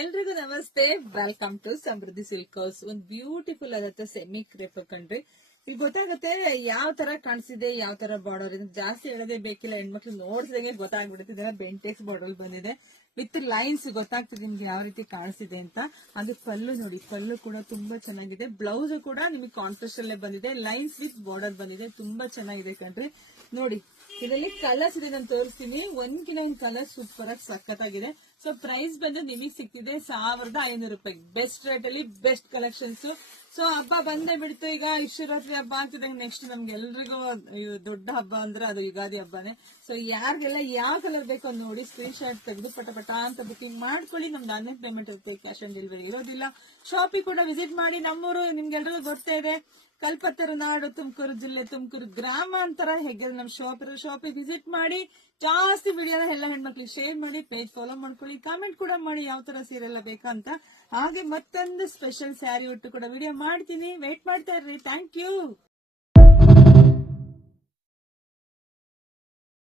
ಎಲ್ರಿಗೂ ನಮಸ್ತೆ. Welcome to Samruddhi silk house. ಒಂದು ಬ್ಯೂಟಿಫುಲ್ ಆದಂತ ಸೆಮಿ ಕ್ರೇಪ್ ಕಂಡ್ರಿ. ಇಲ್ಲಿ ಗೊತ್ತಾಗುತ್ತೆ ಯಾವ ತರ ಕಾಣಿಸಿದೆ, ಯಾವ ತರ ಬಾರ್ಡರ್ ಇದೆ. ಜಾಸ್ತಿ ಹೇಳೋದೇ ಬೇಕಿಲ್ಲ, ಹೆಣ್ಮಕ್ಳು ನೋಡ್ಸಿದಂಗೆ ಗೊತ್ತಾಗ್ಬಿಡುತ್ತೆ. ಬೆಂಟೆಕ್ಸ್ ಬಾರ್ಡರ್ ಬಂದಿದೆ ವಿತ್ ಲೈನ್ಸ್. ಗೊತ್ತಾಗ್ತದೆ ನಿಮ್ಗೆ ಯಾವ ರೀತಿ ಕಾಣಿಸಿದೆ ಅಂತ. ಅದು ಪಲ್ಲು ನೋಡಿ, ಪಲ್ಲು ಕೂಡ ತುಂಬಾ ಚೆನ್ನಾಗಿದೆ. ಬ್ಲೌಸ್ ಕೂಡ ನಿಮಗೆ ಕಾಂಟ್ರಾಸ್ಟ್ ಅಲ್ಲೇ ಬಂದಿದೆ. ಲೈನ್ಸ್ ವಿತ್ ಬಾರ್ಡರ್ ಬಂದಿದೆ, ತುಂಬಾ ಚೆನ್ನಾಗಿದೆ ಕಣ್ರಿ. ನೋಡಿ, ಇದರಲ್ಲಿ ಕಲರ್ಸ್ ಇದೆ, ನಾನು ತೋರಿಸ್ತೀನಿ. ಒಂದ್ಕಿನ ಕಲರ್ ಸೂಪರ್ ಆಗಿ ಸಖತ್ತಾಗಿದೆ. ಸೊ ಪ್ರೈಸ್ ಬಂದು ನಿಮಗೆ ಸಿಕ್ತಿದೆ 1500 ರೂಪಾಯಿ. ಬೆಸ್ಟ್ ರೇಟ್ ಅಲ್ಲಿ ಬೆಸ್ಟ್ ಕಲೆಕ್ಷನ್ಸ್. ಸೊ ಹಬ್ಬ ಬಂದೇ ಬಿಡ್ತು. ಈಗ ಶಿವರಾತ್ರಿ ಹಬ್ಬ ಆಗ್ತಿದೆ. ನೆಕ್ಸ್ಟ್ ನಮ್ಗೆಲ್ರಿಗೂ ದೊಡ್ಡ ಹಬ್ಬ ಅಂದ್ರೆ ಅದು ಯುಗಾದಿ ಹಬ್ಬನೇ. ಸೊ ಯಾರಿಗೆಲ್ಲ ಯಾವ ಕಲರ್ ಬೇಕೋ ನೋಡಿ ಸ್ಕ್ರೀನ್ ಶಾಟ್ ತೆಗೆದು ಪಟ ಅಂತ ಬುಕಿಂಗ್ ಮಾಡ್ಕೊಳ್ಳಿ. ನಮ್ದು ಆನ್ಲೈನ್ ಪೇಮೆಂಟ್ ಇರುತ್ತೆ, ಕ್ಯಾಶ್ ಆನ್ ಡೆಲಿವರಿ ಇರೋದಿಲ್ಲ. ಶಾಪಿಗೆ ಕೂಡ ವಿಸಿಟ್ ಮಾಡಿ. ನಮ್ಮೂರು ನಿಮ್ಗೆಲ್ರಿಗೂ ಗೊತ್ತೇ ಇದೆ, ಕಲ್ಪತರು ನಾಡು, ತುಮಕೂರು ಜಿಲ್ಲೆ, ತುಮಕೂರು ಗ್ರಾಮಾಂತರ ಹೆಗ್ಗರೆ ನಮ್ ಶಾಪಿಗೆ ವಿಸಿಟ್ ಮಾಡಿ. ಜಾಸ್ತಿ ವಿಡಿಯೋನ ಎಲ್ಲ ಹೆಣ್ಮಕ್ಳಿಗೆ ಶೇರ್ ಮಾಡಿ, ಪೇಜ್ ಫಾಲೋ ಮಾಡ್ಕೊಳ್ಳಿ, ಕಾಮೆಂಟ್ ಕೂಡ ಮಾಡಿ ಯಾವ ತರ ಸೀರೆ ಎಲ್ಲ ಬೇಕಂತ. ಹಾಗೆ ಮತ್ತೊಂದು ಸ್ಪೆಷಲ್ ಸ್ಯಾರಿ ಒಟ್ಟು ಕೂಡ ವಿಡಿಯೋ ಮಾಡ್ತೀನಿ, ವೇಟ್ ಮಾಡ್ತಾ ಇರ್ರಿ. Thank you.